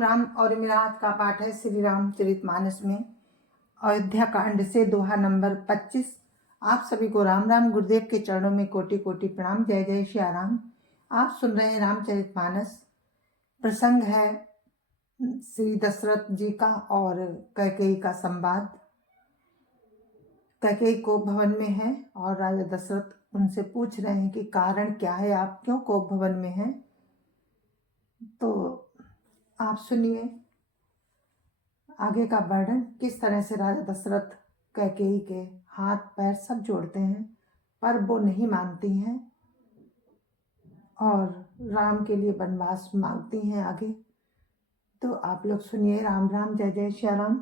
राम और मेरा आज का पाठ है श्री रामचरितमानस में अयोध्या कांड से दोहा नंबर 25। आप सभी को राम राम। गुरुदेव के चरणों में कोटि कोटि प्रणाम। जय जय श्री राम। आप सुन रहे हैं रामचरितमानस। प्रसंग है श्री दशरथ जी का और कैकेयी का संवाद। कैकेयी कोप भवन में है और राजा दशरथ उनसे पूछ रहे हैं कि कारण क्या है, आप क्यों कोप भवन में हैं। तो आप सुनिए आगे का वर्णन। किस तरह से राजा दशरथ कैकेयी के हाथ पैर सब जोड़ते हैं पर वो नहीं मानती हैं और राम के लिए वनवास मांगती हैं आगे। तो आप लोग सुनिए। राम राम। जय जय श्री राम।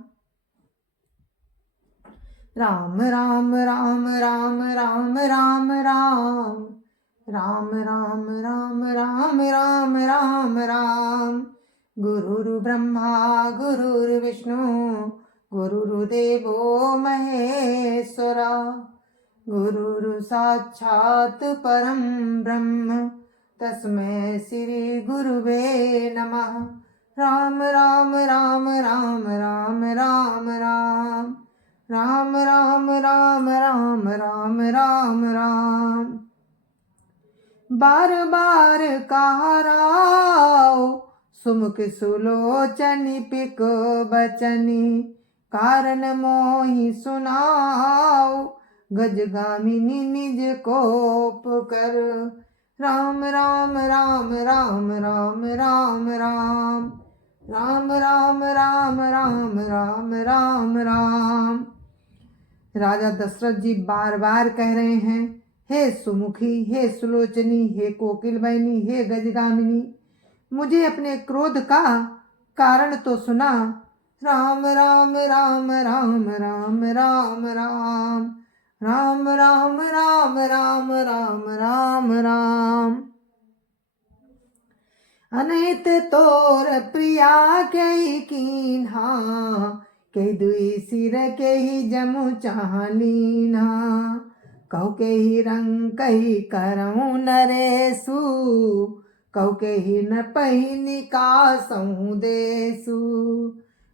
राम राम राम राम राम राम राम राम राम राम राम राम राम राम। गुरुर् ब्रह्मा गुरुर्विष्णु गुरुर्देवो महेश्वरा। गुरुर् साक्षात् परं ब्रह्म तस्मै श्री गुरुवे नमः। राम राम राम राम राम राम राम राम राम राम राम राम राम राम। बार बार कहाराओ सुमुख सुलोचनी पिक बचनी। कारण मोहि सुनाओ गजगामिनी निज कोप कर। राम राम राम राम राम राम राम राम राम राम राम राम राम राम। राजा दशरथ जी बार बार कह रहे हैं, हे सुमुखी, हे सुलोचनी, हे कोकिल बहनी, हे गजगामिनी, मुझे अपने क्रोध का कारण तो सुना। राम राम राम राम राम राम राम राम राम राम राम राम राम राम। अनहित तोर प्रिया कई कीन्हा, के दुई सिर के ही जमु चाहलीना। कहु के ही रंग कही करऊँ नरेसु, कहु के ही न पही निकासऊँ देसु।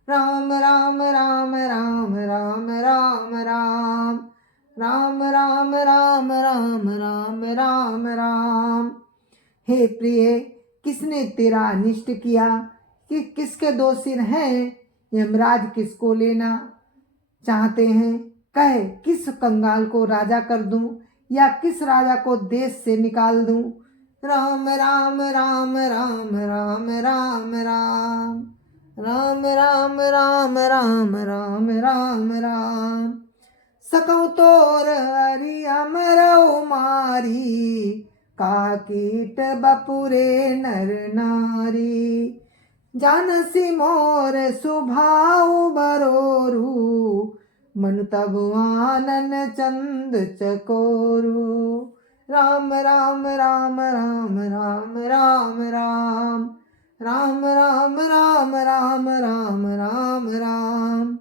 राम राम राम राम राम राम राम राम राम राम राम राम राम राम। हे प्रिय, किसने तेरा अनिष्ट किया कि किसके दो सिर हैं? यमराज किसको लेना चाहते हैं? कहे किस कंगाल को राजा कर दूं या किस राजा को देश से निकाल दूं। राम राम राम राम राम राम राम राम राम राम राम राम राम राम। सकऊँ तोर हरि अमरऊ मारी, का कीट बपुरे नर नारी। जानसी मोर सुभाऊ बरोरू, मनु तब आनन चंद चकोरू। राम राम राम राम राम राम राम राम राम राम राम राम राम राम।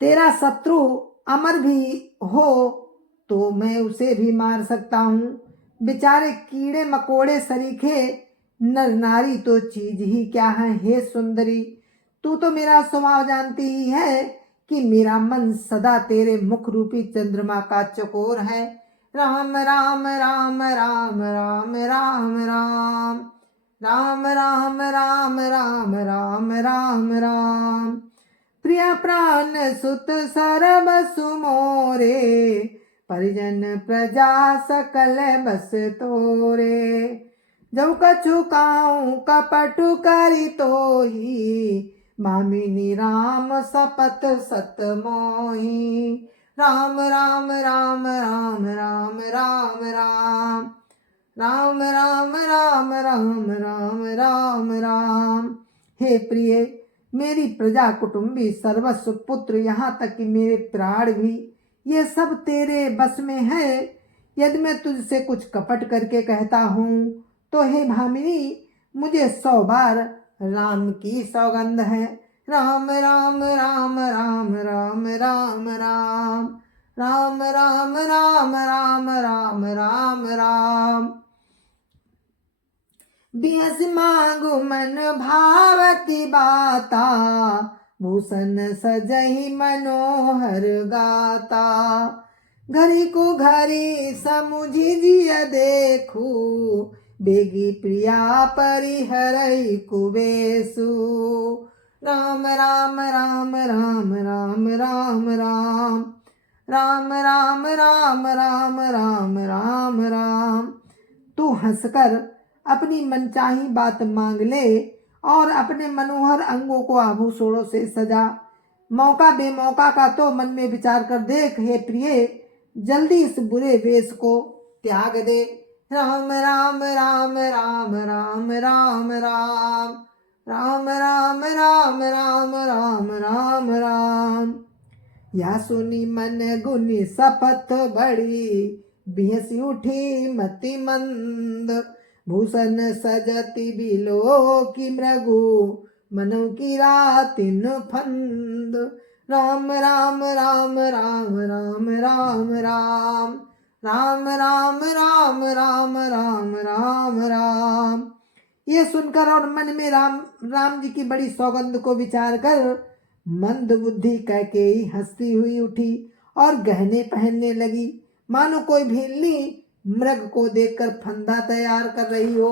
तेरा शत्रु अमर भी हो तो मैं उसे भी मार सकता हूँ। बेचारे कीड़े मकोड़े सरीखे नर नारी तो चीज ही क्या है। हे सुंदरी, तू तो मेरा स्वभाव जानती ही है कि मेरा मन सदा तेरे मुख रूपी चंद्रमा का चकोर है। राम राम राम राम राम राम राम राम राम राम राम राम राम राम। प्रिया प्राण सुत सरब सुमोरे, परिजन प्रजा सकल बस तोरे। जब कछु काऊँ कपटु करी तो ही, मामिनी राम सपत सत मोही। राम राम राम राम राम राम राम राम राम राम राम राम राम राम। हे प्रिय, मेरी प्रजा कुटुंबी सर्वस्व पुत्र यहाँ तक कि मेरे प्राण भी, ये सब तेरे बस में है। यदि मैं तुझसे कुछ कपट करके कहता हूँ तो हे भामिनी, मुझे 100 बार राम की सौगंध है। राम राम राम राम राम राम राम राम राम राम राम राम राम राम। बिहस मांगु मन भाव की बाता, भूषण सजहि मनोहर गाता। घरी को घरी समुझि जिय देखू, बेगी प्रिया परिहरई कुबेसु। राम राम राम राम राम राम राम राम राम राम राम राम राम राम। तू हंसकर अपनी मनचाही बात मांग ले और अपने मनोहर अंगों को आभूषणों से सजा। मौका बेमौका का तो मन में विचार कर देख हे प्रिय, जल्दी इस बुरे वेश को त्याग दे। राम राम राम राम राम राम राम राम राम राम राम राम राम राम। या सुनी मन गुनी सपथ बड़ी, बिहसी उठी मति मंद। भूषण सजति बिलो की मृगु, मनु की रातिन फंद। राम राम राम राम राम राम राम राम राम राम राम राम राम राम। ये सुनकर और मन में राम जी की बड़ी सौगंध को विचार कर मंद बुद्धि कैकेयी हंसती हुई उठी और गहने पहनने लगी, मानो कोई भीलनी मृग को देखकर फंदा तैयार कर रही हो।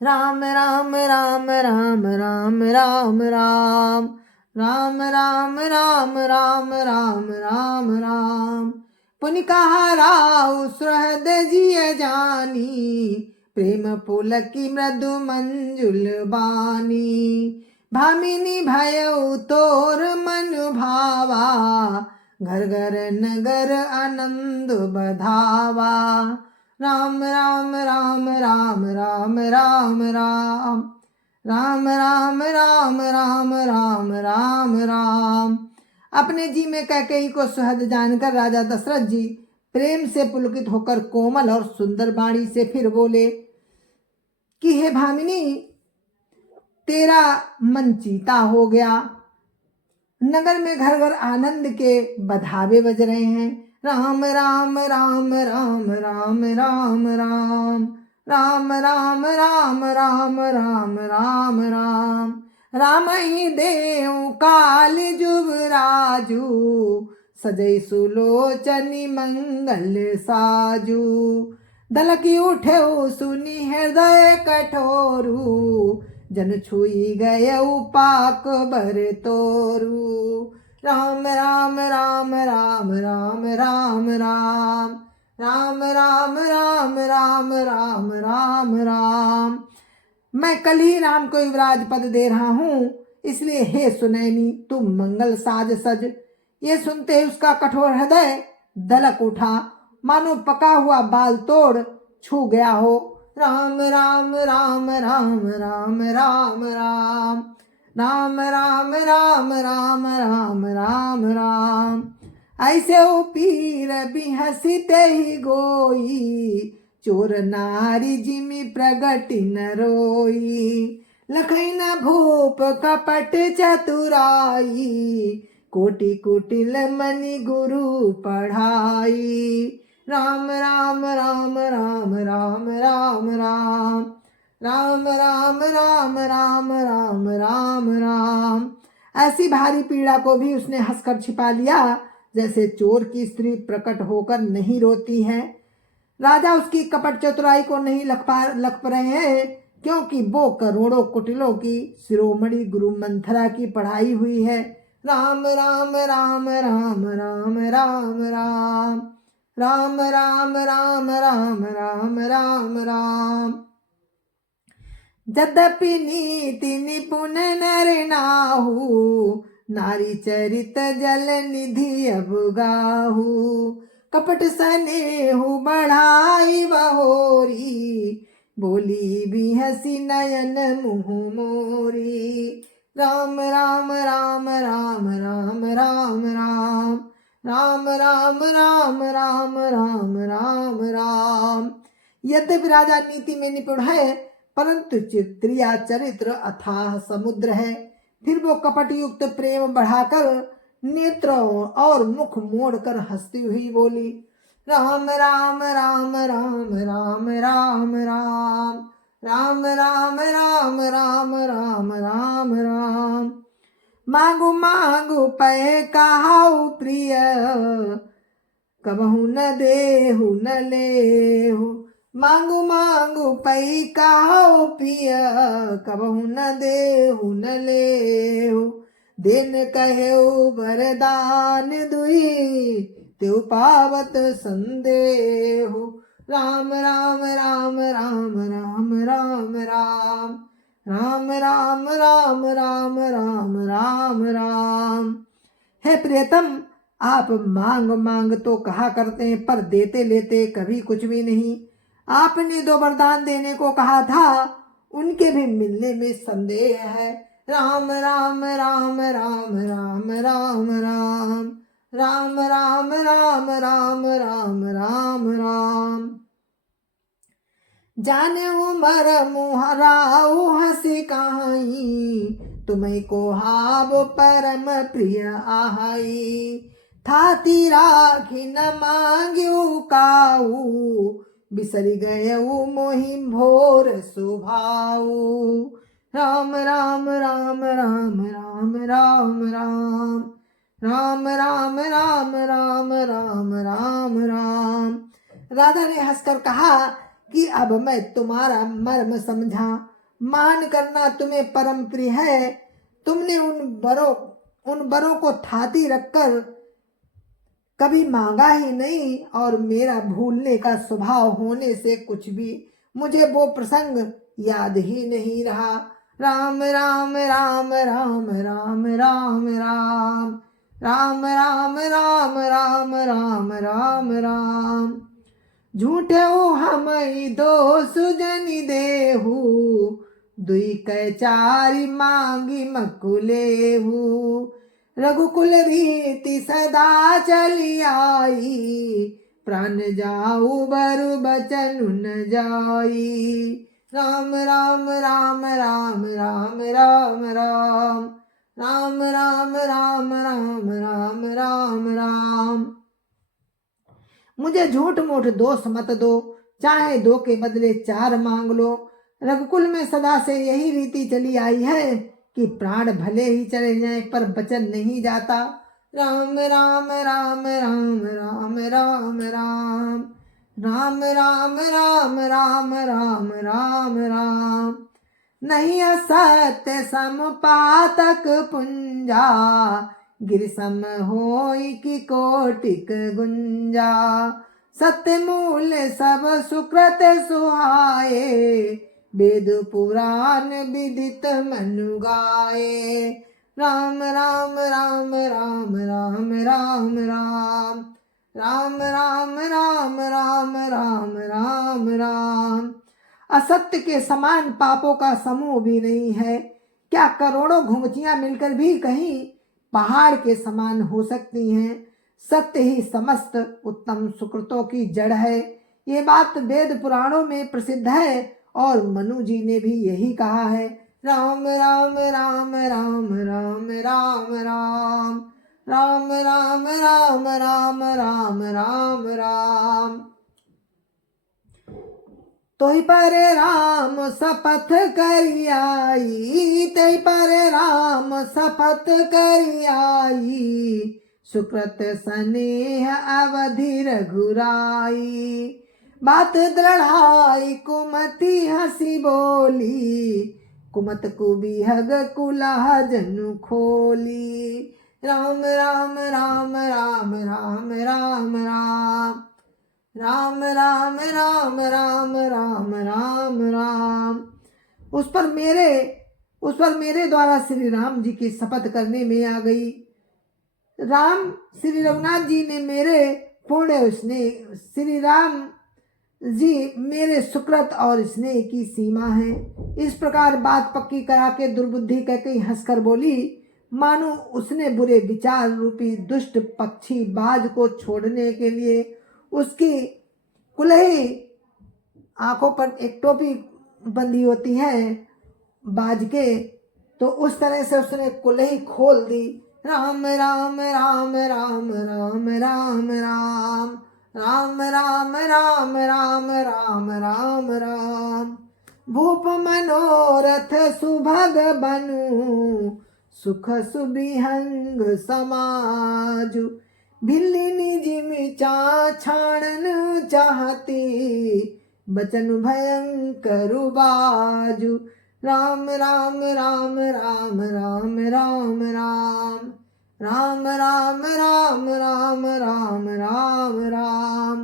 राम राम राम राम राम राम राम राम राम राम राम राम राम राम। पुनि कहा राहु सुहृद जिय जानी, प्रेम पुलकी मृदु मंजुल बानी। भामिनी भयउ तोर मन भावा, घर घर नगर आनंद बधावा। राम राम राम राम राम राम राम राम राम राम राम राम राम राम। अपने जी में कैकेयी को सुहृद जानकर राजा दशरथ जी प्रेम से पुलकित होकर कोमल और सुंदर वाणी से फिर बोले कि हे भामिनी, तेरा मन चीता हो गया, नगर में घर घर आनंद के बधावे बज रहे हैं। राम राम राम राम राम राम राम राम राम राम राम राम राम राम। राम ही देव काल जुबराजू, सजई सुलोचनी मंगल साजू। दलकी उठे सुनी हृदय कठोरू, जन छुई गए पाक बर तोरू। राम राम राम राम राम राम राम राम राम राम राम राम राम राम। मैं कल ही राम को युवराज पद दे रहा हूँ, इसलिए हे सुनैनी तुम मंगल साज सज। ये सुनते ही उसका कठोर हृदय दलक उठा, मानो पका हुआ बाल तोड़ छू गया हो। राम राम राम राम राम राम राम राम राम राम राम राम राम राम। ऐसे ओ पीर बिहसिते ही गोई, चोर नारी जिमि प्रगति न रोई। लखई न भूप कपट चतुराई, कोटि कुटिल मनि गुरु पढ़ाई। राम राम राम राम राम राम राम राम राम राम राम राम राम राम। ऐसी भारी पीड़ा को भी उसने हंसकर छिपा लिया, जैसे चोर की स्त्री प्रकट होकर नहीं रोती है। राजा उसकी कपट चतुराई को नहीं लख रहे हैं, क्योंकि वो करोड़ों कुटिलों की शिरोमणि गुरु मंथरा की पढ़ाई हुई है। राम राम राम राम राम राम राम राम राम राम राम राम राम राम। यद्यपि नीति निपुण नर नाहु, नारी चरित जल निधि अबगाहु। कपट स्नेहु बढ़ाई बहोरी, बोली भी हसी नयन मुँह मोरी। राम राम राम राम राम राम राम राम राम राम राम राम राम राम। यद्यपि राजा नीति में निपुण है, परंतु चित्रिया चरित्र अथाह समुद्र है। फिर वो कपट युक्त प्रेम बढ़ाकर नेत्रों और मुख मोड़कर हंसती हुई बोली, राम राम राम राम राम राम राम राम राम राम राम राम राम राम। मांगू मांगू पै कहाऊ प्रिय, कबहू न देहु न लेहु। मांगू मांगू पै कहाऊ प्रिय, कबहू न देहु न लेहु। दिन कहेऊ वरदान दुई, त्यों पावत संदेहु। राम राम राम राम राम राम राम राम राम राम राम राम राम राम। हे प्रियतम, आप मांग मांग तो कहा करते हैं, पर देते लेते कभी कुछ भी नहीं। आपने 2 वरदान देने को कहा था, उनके भी मिलने में संदेह है। राम राम राम राम राम राम राम राम राम राम राम राम राम राम। जाने उमर मुहराऊ हंसी कहाई, तुम्हें को हाव परम प्रिय आहाई। थाती राखी न मांग्यू काऊ, बिसरी गयऊ मोहि भोर सुभाऊ। राम राम राम राम राम राम राम राम राम राम राम राम राम राम। राधा ने हंसकर कहा कि अब मैं तुम्हारा मर्म समझा। मान करना तुम्हें परम प्रिय है। तुमने उन बरों को थाती रखकर कभी मांगा ही नहीं, और मेरा भूलने का स्वभाव होने से कुछ भी मुझे वो प्रसंग याद ही नहीं रहा। राम राम राम राम राम राम राम राम राम राम राम राम राम राम। झूठे हम दो सुजनी देहु, दुई कै चारि मांगी मकुलेहु। रघुकुल रीति सदा चली आई, प्राण जाऊ बरु बचन न जाई। राम राम राम राम राम राम राम राम राम राम राम राम राम राम। मुझे झूठ मूठ दोष मत दो, चाहे 2 के बदले 4 मांग लो। रघुकुल में सदा से यही रीति चली आई है कि प्राण भले ही चले जाएं, पर बचन नहीं जाता। राम राम राम राम राम राम राम राम राम राम राम राम राम राम। नहीं असत्य समपातक पुंजा, गिर सम होई की कोटिक गुंजा। सत्य मूल सब सुकृत सुहाए, वेद पुराण विदित मनु गाए। राम राम राम राम राम राम राम राम राम राम राम राम राम राम। असत्य के समान पापों का समूह भी नहीं है। क्या करोड़ों घुंघचियां मिलकर भी कहीं पहाड़ के समान हो सकती हैं? सत्य ही समस्त उत्तम सुकृतों की जड़ है। ये बात वेद पुराणों में प्रसिद्ध है, और मनु जी ने भी यही कहा है। राम राम राम राम राम राम राम राम राम राम राम राम राम राम। तोहि पर राम शपथ करी आई, तोहि पर राम शपथ करी आई। सुकृत स्नेह अवधि रघुराई, बात दृढ़ाई कुमति हंसी बोली। कुमत कुबिहग कुलाह जनु खोली। राम राम राम राम राम राम राम राम राम राम राम राम राम राम। उस पर मेरे द्वारा श्री राम जी की शपथ करने में आ गई। राम श्री रघुनाथ जी ने मेरे पुण्य स्नेह, श्री राम जी मेरे सुकृत और स्नेह की सीमा है। इस प्रकार बात पक्की करा के दुर्बुद्धि कहकर हंसकर बोली, मानो उसने बुरे विचार रूपी दुष्ट पक्षी बाज को छोड़ने के लिए उसकी कुल्ही आंखों पर एक टोपी बंधी होती है बाज के, तो उस तरह से उसने कुल्ही खोल दी। राम राम राम राम राम राम राम राम राम राम राम राम राम राम। भूप मनोरथ सुभग बनु, सुख सुबिहंग समाजु। भिल्ली निजिमि छाणन चाहती, बचन भयंकर बाजु। राम राम राम राम राम राम राम। राम राम राम राम राम राम राम।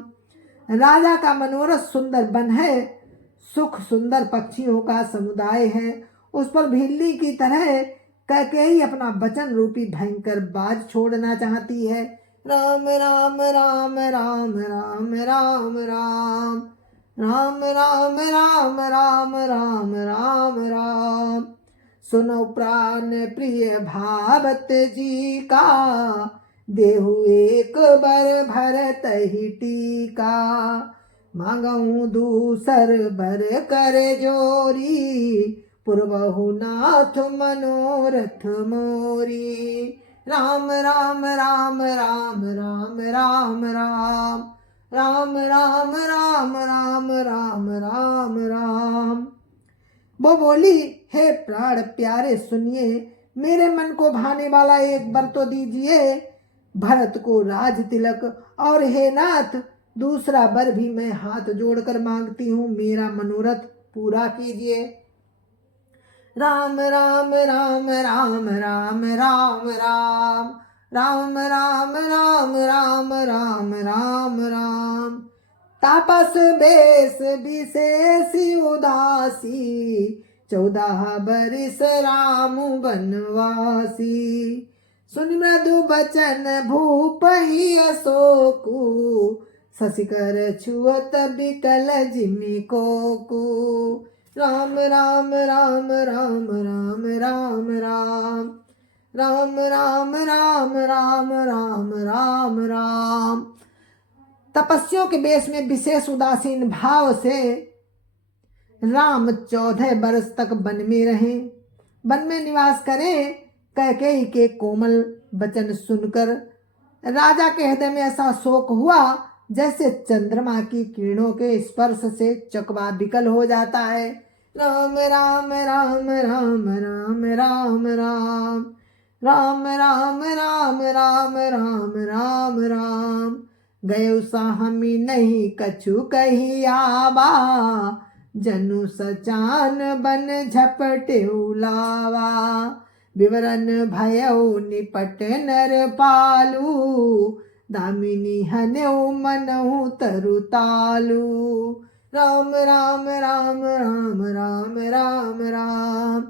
राजा का मनोरथ सुंदर वन है, सुख सुंदर पक्षियों का समुदाय है। उस पर भिल्ली की तरह कैकेयी अपना वचन रूपी भयंकर बाज छोड़ना चाहती है। राम राम राम राम राम राम राम। राम राम राम राम राम राम राम। सुनो प्राण प्रिय भावत जी का, देहु एक बर भरत ही टीका। मांगऊ दूसर बर कर जोरी, पूर्वहु नाथ मनोरथ मोरी। राम राम राम राम राम राम राम। राम राम राम राम राम राम राम। वो बोली, हे प्राण प्यारे सुनिए, मेरे मन को भाने वाला एक वर तो दीजिए। भरत को राज तिलक, और हे नाथ दूसरा वर भी मैं हाथ जोड़कर मांगती हूँ, मेरा मनोरथ पूरा कीजिए। राम राम राम राम राम राम राम। राम राम राम राम राम राम राम। तापस बेस विशेषी उदासी, 14 बरिस राम बनवासी। सुन मृदु बचन भूप ही अशोकु, शशिकर छुअत बिकल जिमि कोकु। राम राम राम राम राम राम राम। राम राम राम राम राम राम राम। तपस्वियों के बेश में विशेष उदासीन भाव से राम 14 बरस तक वन में रहे, वन में निवास करें। कैकेयी के कोमल वचन सुनकर राजा के हृदय में ऐसा शोक हुआ जैसे चंद्रमा की किरणों के स्पर्श से चकवा विकल हो जाता है। राम राम राम राम राम राम राम। राम राम राम राम राम राम राम। गयो साहमी नहीं कछु कही आवा, जनु सचान बन झपटे उलावा। विवरण भयउ निपट नर पालू, दामिनी हन्यउ मनहु तरुतालू। राम राम राम राम राम राम राम।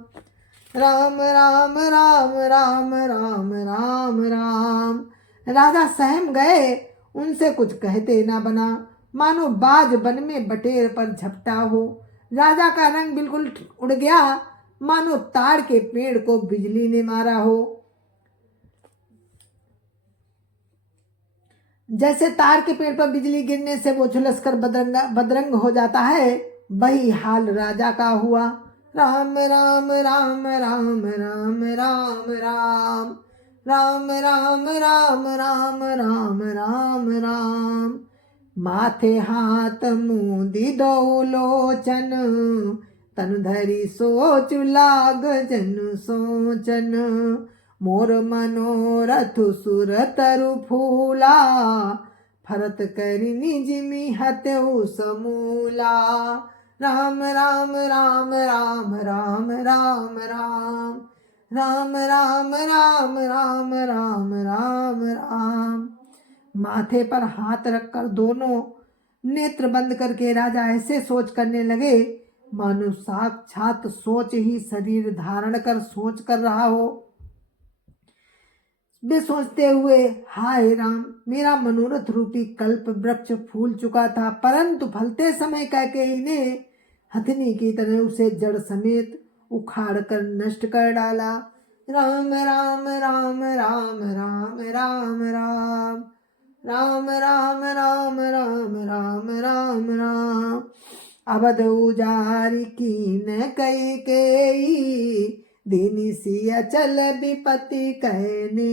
राम राम राम राम राम राम राम। राजा सहम गए, उनसे कुछ कहते ना बना, मानो बाज वन में बटेर पर झपटा हो। राजा का रंग बिल्कुल उड़ गया, मानो ताड़ के पेड़ को बिजली ने मारा हो। जैसे ताड़ के पेड़ पर बिजली गिरने से वो झुलसकर बदरंग हो जाता है, वही हाल राजा का हुआ। राम राम राम राम राम राम राम। राम राम राम राम राम राम राम। माथे हाथ मूंदी दो लोचन, तनु धरी सोच लाग जन सोचन। मोर मनोरथ सुर तरु फूला, फरत करि निजिमि हत्यउ समूला। राम राम राम राम राम राम राम। राम राम राम राम राम राम राम। माथे पर हाथ रखकर दोनों नेत्र बंद करके राजा ऐसे सोच करने लगे मानो साक्षात सोच ही शरीर धारण कर सोच कर रहा हो। वे सोचते हुए, हाय राम, मेरा मनोरथ रूपी कल्प वृक्ष फूल चुका था, परंतु फलते समय कैकेयी ने हथिनी की तरह उसे जड़ समेत उखाड़ कर नष्ट कर डाला। राम राम राम राम राम राम राम। राम राम राम राम राम राम राम। अवध उजारी कीन कैकेयी, दीनी सी अचल विपत्ति कहने।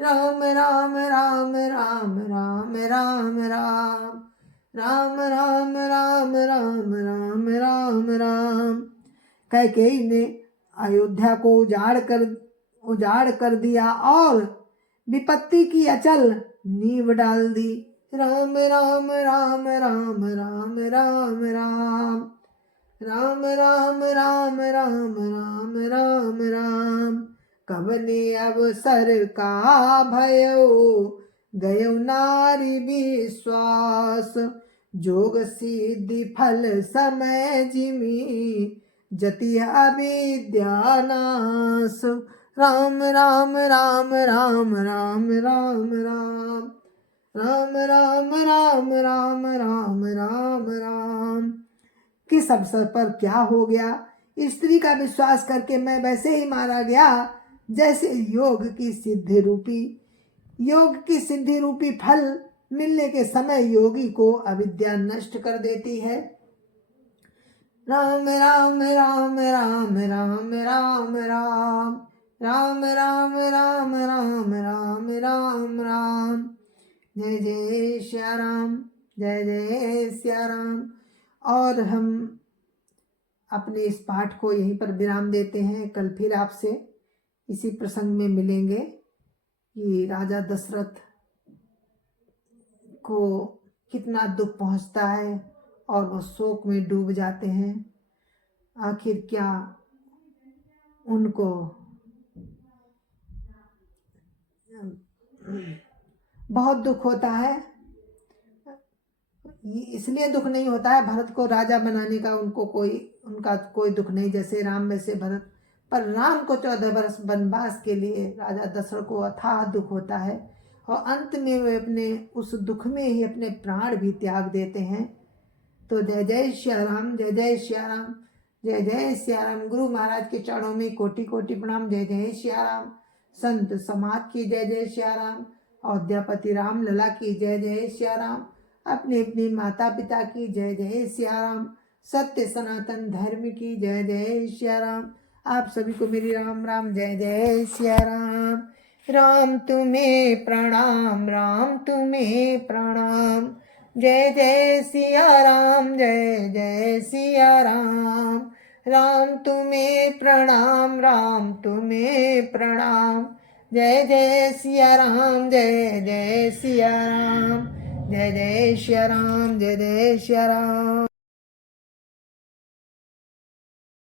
राम राम राम राम राम राम राम राम राम राम राम राम राम राम। कैकेयी ने अयोध्या को उजाड़ कर दिया और विपत्ति की अचल नींव डाल दी। राम राम राम राम राम राम राम राम राम राम राम राम राम राम। कवने अवसर का भयो गयो नारी विश्वास, जोग सिद्धि फल समय जिमी जति अविद्या नाश। राम राम राम राम राम राम राम राम राम राम राम राम राम राम। किस अवसर पर क्या हो गया? स्त्री का विश्वास करके मैं वैसे ही मारा गया जैसे योग की सिद्धि रूपी फल मिलने के समय योगी को अविद्या नष्ट कर देती है। राम राम राम राम राम राम राम राम राम राम राम राम राम राम। जय जय श्या राम, जय जय श्या राम। और हम अपने इस पाठ को यहीं पर विराम देते हैं। कल फिर आपसे इसी प्रसंग में मिलेंगे कि राजा दशरथ को कितना दुख पहुंचता है और वो शोक में डूब जाते हैं। आखिर क्या उनको बहुत दुख होता है। इसलिए दुख नहीं होता है भरत को राजा बनाने का, उनका कोई दुख नहीं जैसे राम में से भरत, पर राम को 14 वर्ष वनवास के लिए राजा दशरथ को अथाह दुख होता है और अंत में वे अपने उस दुख में ही अपने प्राण भी त्याग देते हैं। तो जय जय श्या राम, जय जय श्या राम, जय जय श्या राम। गुरु महाराज के चरणों में कोटि कोटि प्रणाम। जय जय श्या राम। संत समाज की जय जय श्या राम। अयोध्यापति राम लला की जय जय श्या राम। अपने अपने माता पिता की जय जय श्या राम। सत्य सनातन धर्म की जय जय श्या राम। आप सभी को मेरी राम राम, जय जय श्या राम। राम तुम्हें प्रणाम, राम तुम्हें प्रणाम। जय जय सिया राम, जय जय सिया राम। राम तुम्हें प्रणाम, राम तुम्हें प्रणाम। जय जय सिया राम, जय जय सिया राम। जय जय श्या राम, जय जय श्या राम।